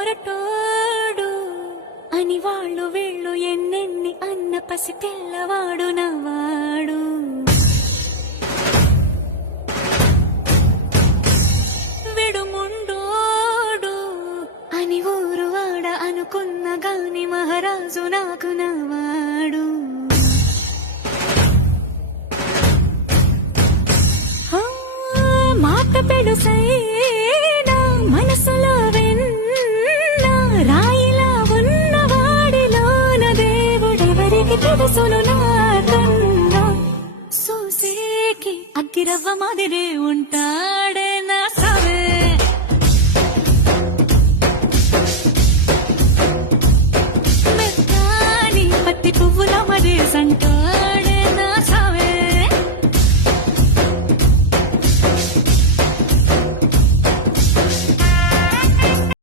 మొరటోడు అని వాళ్ళు వీళ్ళు ఎన్నెన్ని అన్న పసి తెల్లవాడు నవ్వాడు. విడుముండోడు అని ఊరు వాడ అనుకున్న గాని మహారాజు నాకు నవ్వాడు. మాట పెడుసై